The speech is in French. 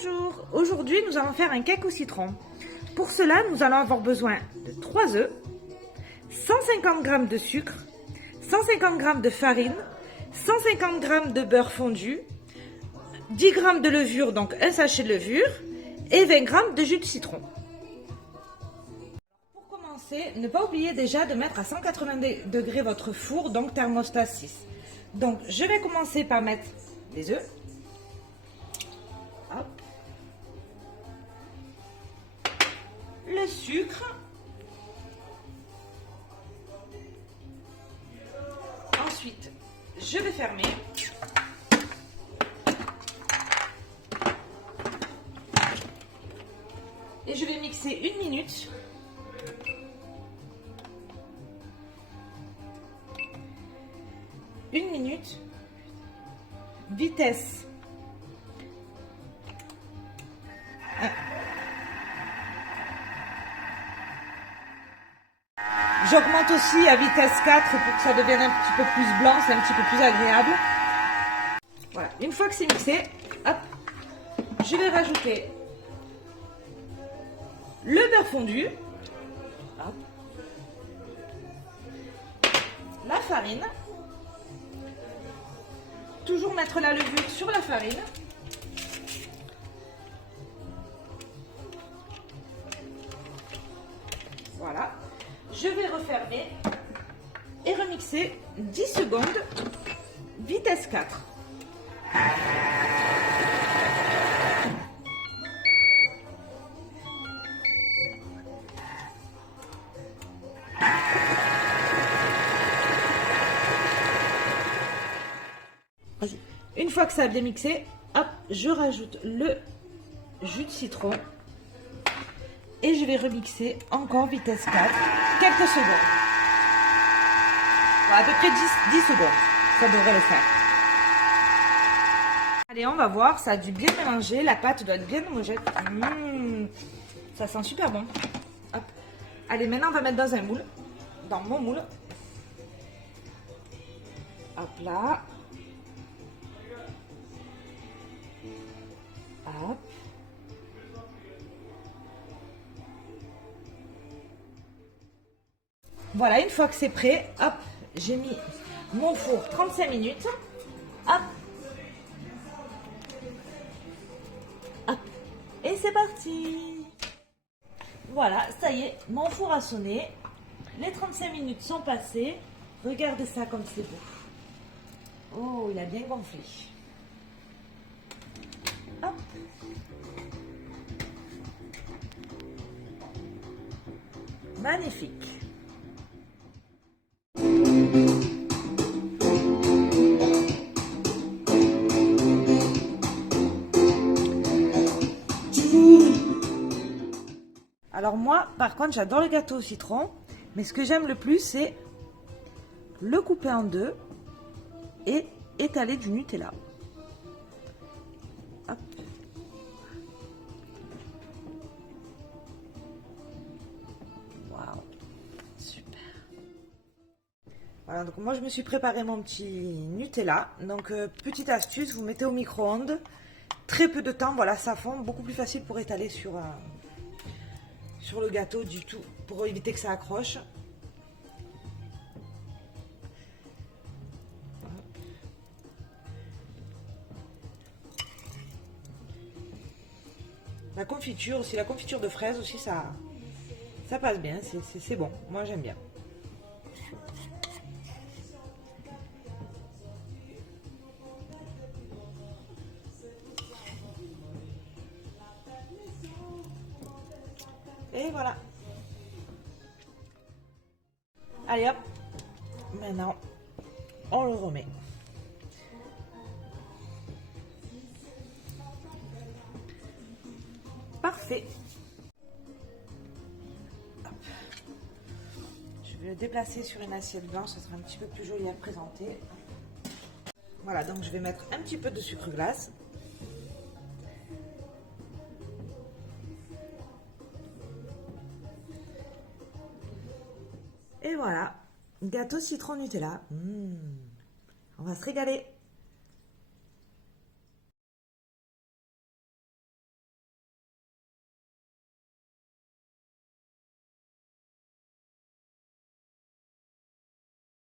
Bonjour, aujourd'hui nous allons faire un cake au citron. Pour cela, nous allons avoir besoin de 3 œufs, 150 g de sucre, 150 g de farine, 150 g de beurre fondu, 10 g de levure, donc un sachet de levure, et 20 g de jus de citron. Pour commencer, ne pas oublier déjà de mettre à 180 degrés votre four, donc thermostat 6. Donc je vais commencer par mettre les œufs. Hop. Le sucre. Ensuite, je vais fermer. Et je vais mixer 1 minute. Une minute. Vitesse. J'augmente aussi à vitesse 4 pour que ça devienne un petit peu plus blanc, c'est un petit peu plus agréable. Voilà, une fois que c'est mixé, hop, je vais rajouter le beurre fondu, hop, la farine, toujours mettre la levure sur la farine. Voilà. Je vais refermer et remixer 10 secondes, vitesse 4. Une fois que ça a bien mixé, hop, je rajoute le jus de citron et je vais remixer encore vitesse 4. Quelques secondes. Voilà, à peu près 10 secondes. Ça devrait le faire. Allez, on va voir. Ça a dû bien mélanger. La pâte doit être bien homogène. Ça sent super bon. Hop. Allez, maintenant, on va mettre dans un moule. Dans mon moule. Hop là. Hop. Voilà, une fois que c'est prêt, hop, j'ai mis mon four 35 minutes. Hop. Hop. Et c'est parti. Voilà, ça y est, mon four a sonné. Les 35 minutes sont passées. Regardez ça comme c'est beau. Oh, il a bien gonflé. Hop. Magnifique. Alors moi, par contre, j'adore le gâteau au citron, mais ce que j'aime le plus, c'est le couper en deux et étaler du Nutella. Hop. Waouh, super. Voilà, donc moi je me suis préparé mon petit Nutella. Donc petite astuce, vous mettez au micro-ondes, très peu de temps, voilà, ça fond, beaucoup plus facile pour étaler sur le gâteau du tout, pour éviter que ça accroche. La confiture aussi, la confiture de fraises aussi, ça passe bien, c'est bon, moi j'aime bien. Et voilà. Allez hop, maintenant on le remet. Parfait. Hop. Je vais le déplacer sur une assiette blanche, ça sera un petit peu plus joli à présenter. Voilà, donc je vais mettre un petit peu de sucre glace. Et voilà, gâteau citron Nutella. On va se régaler.